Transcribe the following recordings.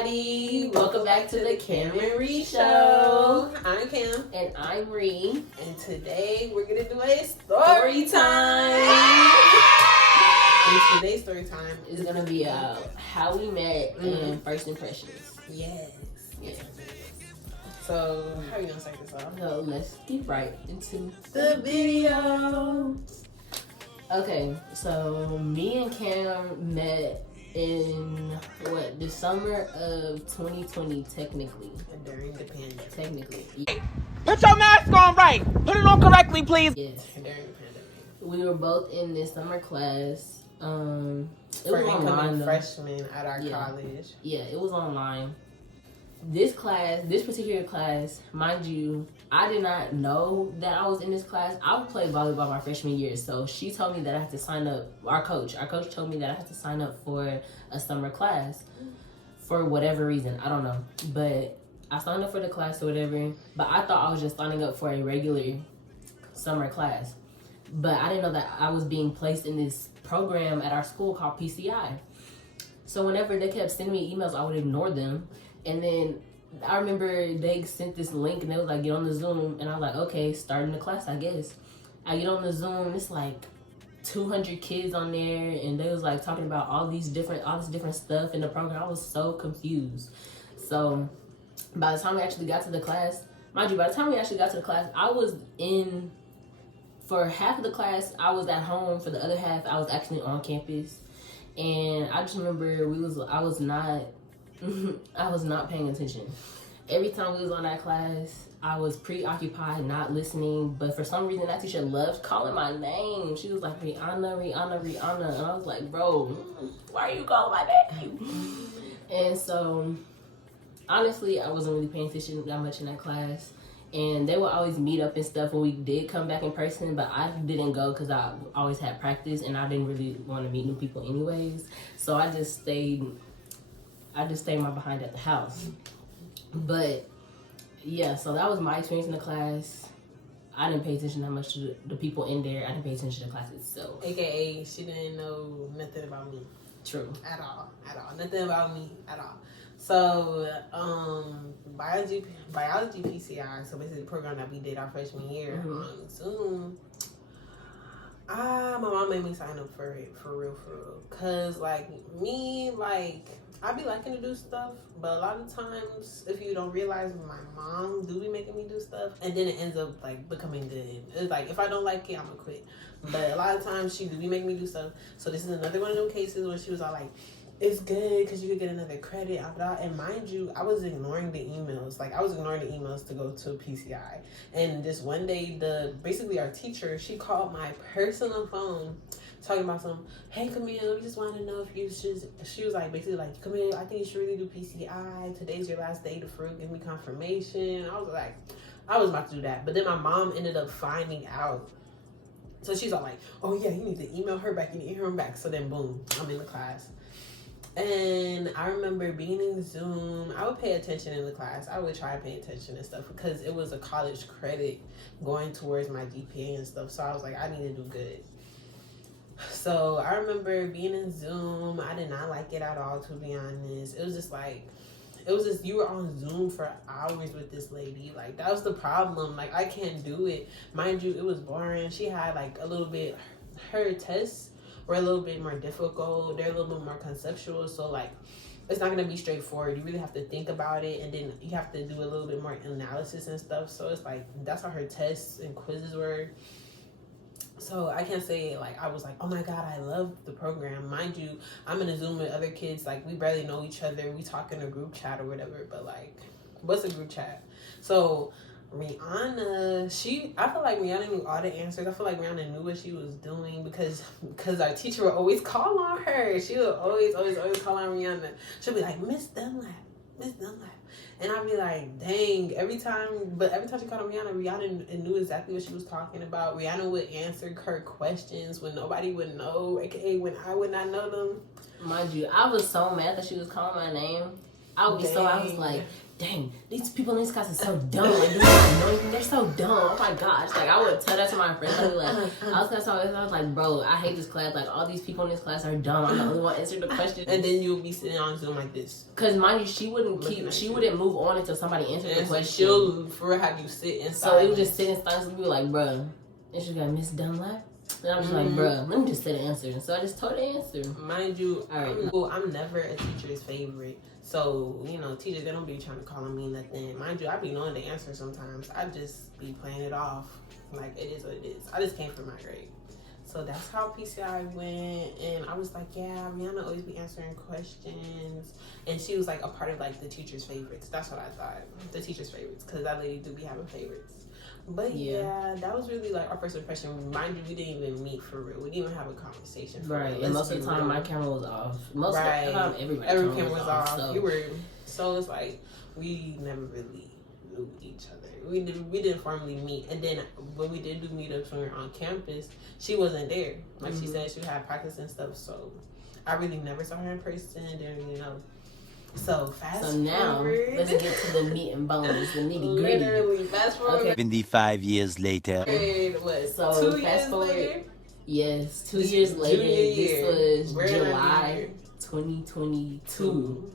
everybody. Welcome back to the Cam and Ree Show. I'm Cam. And I'm Ree. And today we're going to do a story time. And today's story time is going to be how we met and first impressions. Yes. So, how are you going to start this off? So, let's get right into the video. Okay, so me and Cam met in the summer of 2020 technically. During the pandemic. Technically. Put your mask on right. Put it on correctly, please. Yes. During the pandemic. We were both in this summer class. It was incoming freshmen at our college. Yeah, it was online. This particular class, mind you, I did not know that I was in this class. I played volleyball my freshman year, so she told me that I had to sign up. Our coach told me that I had to sign up for a summer class for whatever reason. I don't know, but I signed up for the class or whatever. But I thought I was just signing up for a regular summer class, but I didn't know that I was being placed in this program at our school called PCI. So whenever they kept sending me emails, I would ignore them. And then I remember they sent this link and they was like, get on the Zoom. And I was like, okay, starting the class, I guess. I get on the Zoom, it's like 200 kids on there. And they was like talking about all this different stuff in the program. I was so confused. So by the time we actually got to the class, mind you, by the time we actually got to the class, I was in, for half of the class, I was at home. For the other half, I was actually on campus. And I just remember I was not paying attention. Every time we was on that class, I was preoccupied, not listening. But for some reason, that teacher loved calling my name. She was like, Rihanna. And I was like, bro, why are you calling my name? And so, honestly, I wasn't really paying attention that much in that class. And they would always meet up and stuff when we did come back in person. But I didn't go because I always had practice. And I didn't really want to meet new people anyways. So I just stayed my behind at the house. But yeah, so that was my experience in the class. I didn't pay attention that much to the people in there. I didn't pay attention to the class itself. AKA, she didn't know nothing about me. True. At all. Nothing about me at all. So, biology PCI, so basically the program that we did our freshman year on Zoom. My mom made me sign up for it, for real. Cause I be liking to do stuff, but a lot of times, if you don't realize, my mom do be making me do stuff, and then it ends up becoming good. It's like, if I don't like it, I'm gonna quit. But a lot of times, she do be making me do stuff. So this is another one of them cases where she was all like, it's good because you could get another credit. And mind you, I was ignoring the emails. I was ignoring the emails to go to PCI. And this one day, basically our teacher, she called my personal phone talking about hey Camille, we just want to know if you should, she was basically Camille, I think you should really do PCI. Today's your last day to give me confirmation. I was about to do that. But then my mom ended up finding out. So she's all like, oh yeah, you need to email her back, you need to email her back. So then boom, I'm in the class. And I remember being in Zoom, I would pay attention in the class. I would try to pay attention and stuff because it was a college credit going towards my GPA and stuff. So I was like, I need to do good. So I remember being in Zoom. I did not like it at all, to be honest. It was just you were on Zoom for hours with this lady. That was the problem. I can't do it. Mind you, it was boring. She had a little bit, her tests were a little bit more difficult. They're a little bit more conceptual. So it's not going to be straightforward. You really have to think about it. And then you have to do a little bit more analysis and stuff. So it's that's how her tests and quizzes were. So I can't say I was oh my God, I love the program. Mind you, I'm in a Zoom with other kids. We barely know each other. We talk in a group chat or whatever. But what's a group chat? So Rihanna, I feel like Rihanna knew all the answers. I feel like Rihanna knew what she was doing because our teacher would always call on her. She would always call on Rihanna. She'll be like, Miss Dunlap. And I'd be like, dang, every time she called on Rihanna knew exactly what she was talking about. Rihanna would answer her questions when nobody would know, aka when I would not know them. Mind you, I was so mad that she was calling my name. I was like, dang, these people in this class are so dumb. Like, do you not know anything? They're so dumb. Oh my gosh. Like, I would tell that to my friends. I'd be like, I was like, bro, I hate this class. Like, all these people in this class are dumb. I'm the only one answering the question. And then you'll be sitting on Zoom like this. Because, mind you, she wouldn't move on until somebody answered the question. She'll, for real, have you sit inside. So it would just sit in silence and be like, bro, and she got Miss Dunlap. And I'm just like, bro, let me just say the answer. So I just told the answer. Mind you, I'm never a teacher's favorite. So, you know, teachers, they don't be trying to call on me nothing. Mind you, I be knowing the answer sometimes. I just be playing it off. Like, it is what it is. I just came for my grade. So that's how PCI went. And I was like, yeah, Rihanna always be answering questions. And she was like a part of like the teacher's favorites. That's what I thought. The teacher's favorites. Because that lady do be having favorites. But yeah, that was really like our first impression. Mind you, we didn't even meet for real. We didn't even have a conversation. Right, and most of the time my camera was off. Most of the time every camera was off. So it's like we never really knew each other. We didn't formally meet. And then when we did do meetups when we were on campus, she wasn't there. Like she said, she had practice and stuff. So I really never saw her in person. Didn't really know. So now forward. Let's get to the meat and bones, the nitty gritty. Literally, fast forward. 75 years later. So fast forward. Later? Yes, 2 years later. This was July 2022.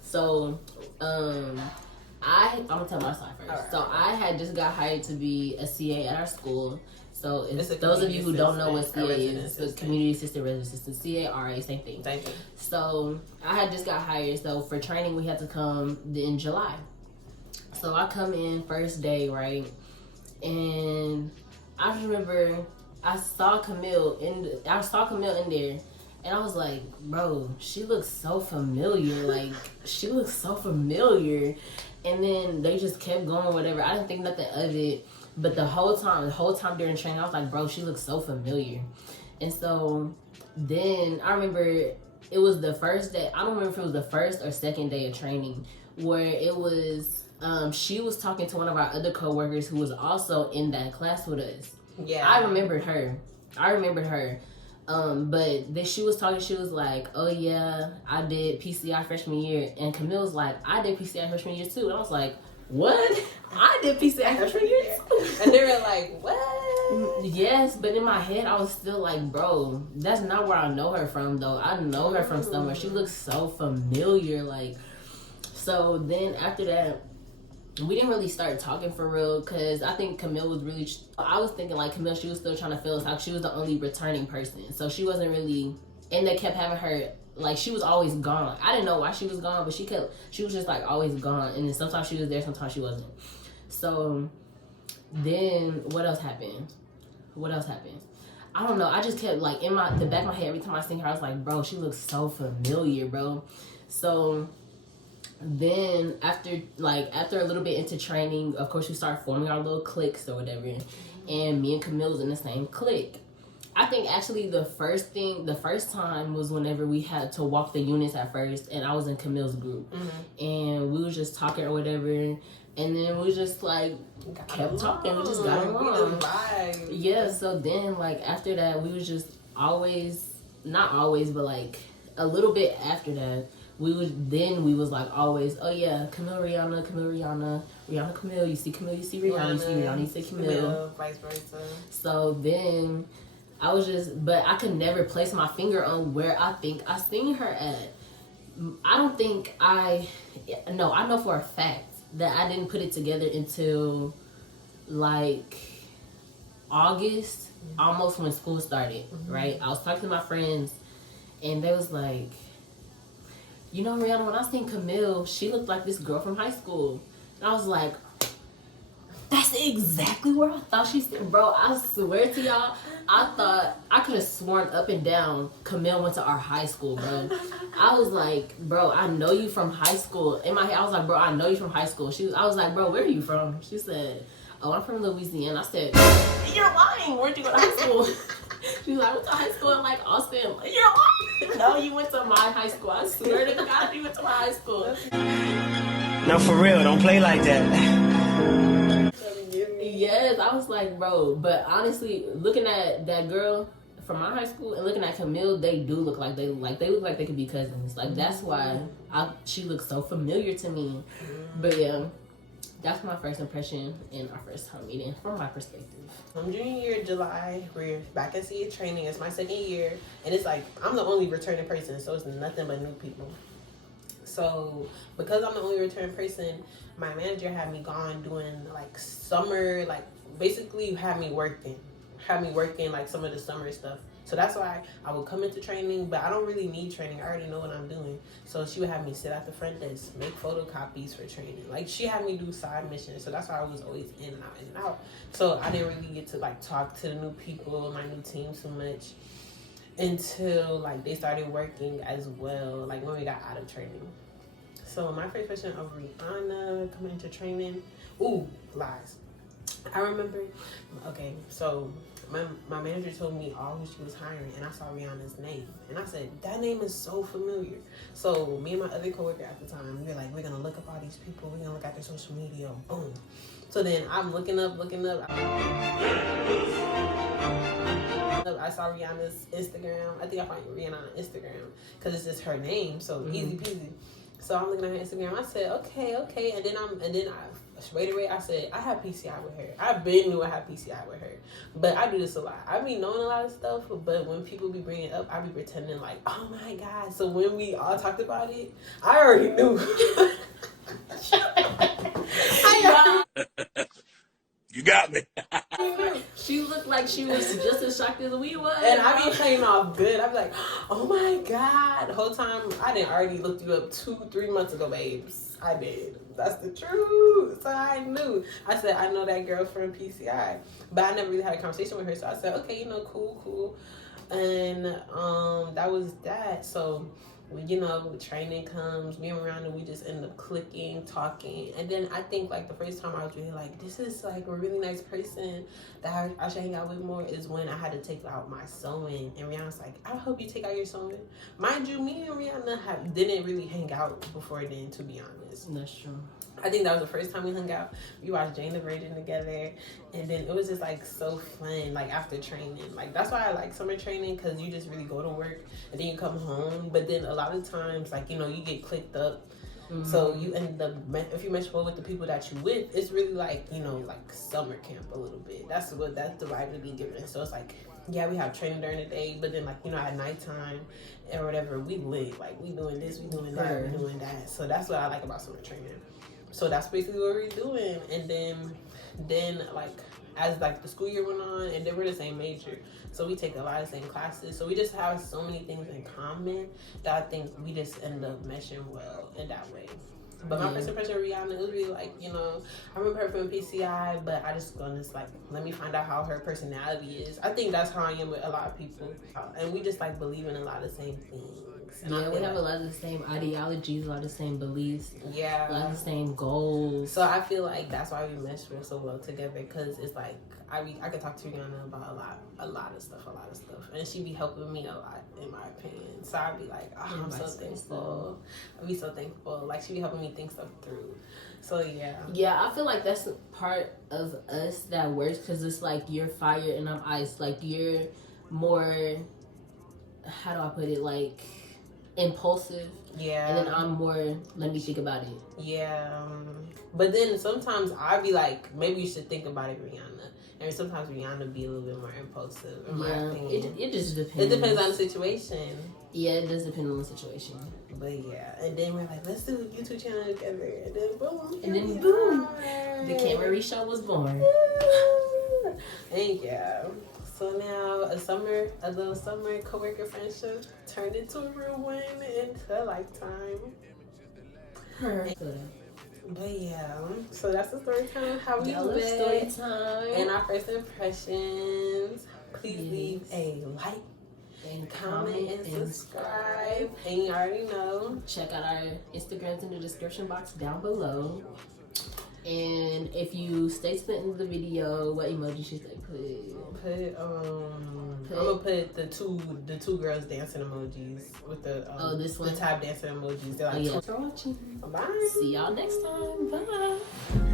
So I'm gonna tell my side first. Right. So I had just got hired to be a CA at our school. So those of you who don't know what CA is, it's community assistant, resident assistant, CA, RA, same thing. Thank you. So I had just got hired. So for training, we had to come in July. So I come in first day, right? And I remember I saw Camille in there. And I was like, bro, she looks so familiar. Like, she looks so familiar. And then they just kept going, whatever. I didn't think nothing of it. But the whole time during training, I was like, bro, she looks so familiar. And so then I remember it was the first day. I don't remember if it was the first or second day of training where it was, she was talking to one of our other coworkers who was also in that class with us. Yeah. I remembered her. But then she was talking, she was like, oh yeah, I did PCI freshman year. And Camille was like, I did PCI freshman year too. And I was like, what? I did PCI freshman year too. And they were like, what? Yes, but in my head, I was still like, bro, that's not where I know her from though. I know her from somewhere. She looks so familiar. Like, so then after that, we didn't really start talking for real because I think Camille was really, I was thinking like Camille, she was still trying to feel us out. She was the only returning person. So she wasn't really, and they kept having her, like she was always gone. I didn't know why she was gone, but she was just like always gone. And then sometimes she was there, sometimes she wasn't. So then what else happened? I don't know. I just kept like in the back of my head, every time I seen her, I was like, bro, she looks so familiar, bro. So then after a little bit into training, of course we start forming our little cliques or whatever, and me and Camille was in the same clique. I think actually the first time was whenever we had to walk the units at first, and I was in Camille's group, and we was just talking or whatever, and then we just like kept talking. We just got along. Yeah. So then like after that, we was just not always, but like a little bit after that. We was like always, oh yeah, Camille, Rihanna, Camille, you see Camille, you see Rihanna, you see Rihanna, you see Camille, vice versa. So then I was but I could never place my finger on where I think I seen her at. I know for a fact that I didn't put it together until like August, almost when school started, right? I was talking to my friends and they was like, you know, Rihanna, when I seen Camille, she looked like this girl from high school. And I was like, that's exactly where I thought she said. Bro, I swear to y'all, I could have sworn up and down Camille went to our high school, bro. I was like, bro, I know you from high school. In my head, I was like, bro, I know you from high school. I was like, bro, where are you from? She said, oh, I'm from Louisiana. I said, you're lying. Where'd you go to high school? She was like, I went to high school in like Austin. You're lying. No, you went to my high school. I swear to God, you went to my high school. No, for real, don't play like that. Yes, I was like, bro. But honestly, looking at that girl from my high school and looking at Camille, they do look like they look like they could be cousins. Like that's why she looks so familiar to me. But yeah, that's my first impression and our first time meeting from my perspective. Junior year, July, we're back at CA training. It's my second year, and it's like I'm the only returning person, so it's nothing but new people. So because I'm the only returning person, my manager had me gone doing like summer, like basically had me working like some of the summer stuff. So that's why I would come into training, but I don't really need training. I already know what I'm doing. So she would have me sit at the front desk, make photocopies for training. Like she had me do side missions. So that's why I was always in and out. So I didn't really get to like talk to the new people, my new team so much until like they started working as well, like when we got out of training. So my first impression of Rihanna coming into training, lies. I remember, okay, so my manager told me all who she was hiring, and I saw Rihanna's name, and I said, that name is so familiar. So me and my other coworker at the time, we were like, we're gonna look up all these people, we're gonna look at their social media, boom. So then I'm looking up. I saw Rihanna's Instagram. I think I found Rihanna on Instagram because it's just her name, so easy peasy. So I'm looking at her Instagram. I said, okay, and then I straight away I said, I have PCI with her. I been knew I had PCI with her, but I do this a lot. I be knowing a lot of stuff, but when people be bringing it up, I be pretending like, oh my god. So when we all talked about it, I already knew. You got me. She looked like she was just as shocked as we was. And I be playing off good. I be like, oh my god. The whole time, I didn't already looked you up 2-3 months ago, babes. I did. That's the truth. So I knew. I said, I know that girl from PCI. But I never really had a conversation with her. So I said, okay, cool. And that was that. So, training comes, me and Miranda, we just end up clicking, talking. And then I think like the first time I was really like, this is like a really nice person that I should hang out with more is when I had to take out my sewing. And Rihanna's like, I hope you take out your sewing. Mind you, me and Rihanna didn't really hang out before then, to be honest. That's true. I think that was the first time we hung out. We watched Jane the Virgin together, and then it was just like so fun. Like after training, like that's why I like summer training because you just really go to work and then you come home. But then a lot of times, like you get clicked up, so you end up if you mesh well with the people that you with, it's really like like summer camp a little bit. That's the vibe we be giving. So it's like. Yeah, we have training during the day, but then at nighttime or whatever, we lit. Like we doing this, we doing that, we doing that. So that's what I like about summer training. So that's basically what we're doing. And then like as like the school year went on, and then we're the same major, so we take a lot of the same classes. So we just have so many things in common that I think we just end up meshing well in that way. But my first impression of Rihanna, it was really like, I remember her from PCI, but I just gonna like, let me find out how her personality is. I think that's how I am with a lot of people. And we just like believe in a lot of the same things. And yeah, we have a lot of the same ideologies, a lot of the same beliefs. Yeah. A lot of the same goals. So I feel like that's why we mesh so well together, because it's like, I can talk to Rihanna about a lot of stuff. And she be helping me a lot, in my opinion. So I'd be like, I'm so thankful. I'd be so thankful. Like, she be helping me think stuff through. So, yeah. Yeah, I feel like that's part of us that works, because it's like you're fire and I'm ice. Like, you're more, how do I put it, like, impulsive. Yeah. And then I'm more, let me think about it. Yeah. But then sometimes I'd be like, maybe you should think about it, Rihanna. And sometimes Rihanna be a little bit more impulsive, in my opinion. It just depends. It depends on the situation. Yeah, it does depend on the situation. But yeah, and then we're like, let's do a YouTube channel together. And then boom. And then boom. The Camry show was born. And yeah. So now a little summer coworker friendship turned into a real one, into a lifetime. But yeah, so that's the story time. How we met, story time, and our first impressions. Please leave a like and comment and subscribe. And you already know. Check out our Instagrams in the description box down below. And if you stay to the end of the video, what emoji should they put? I'm gonna put the two girls dancing emojis with the this one, the tap dancing emojis. They're like, thanks for watching. Bye. See y'all next time. Bye.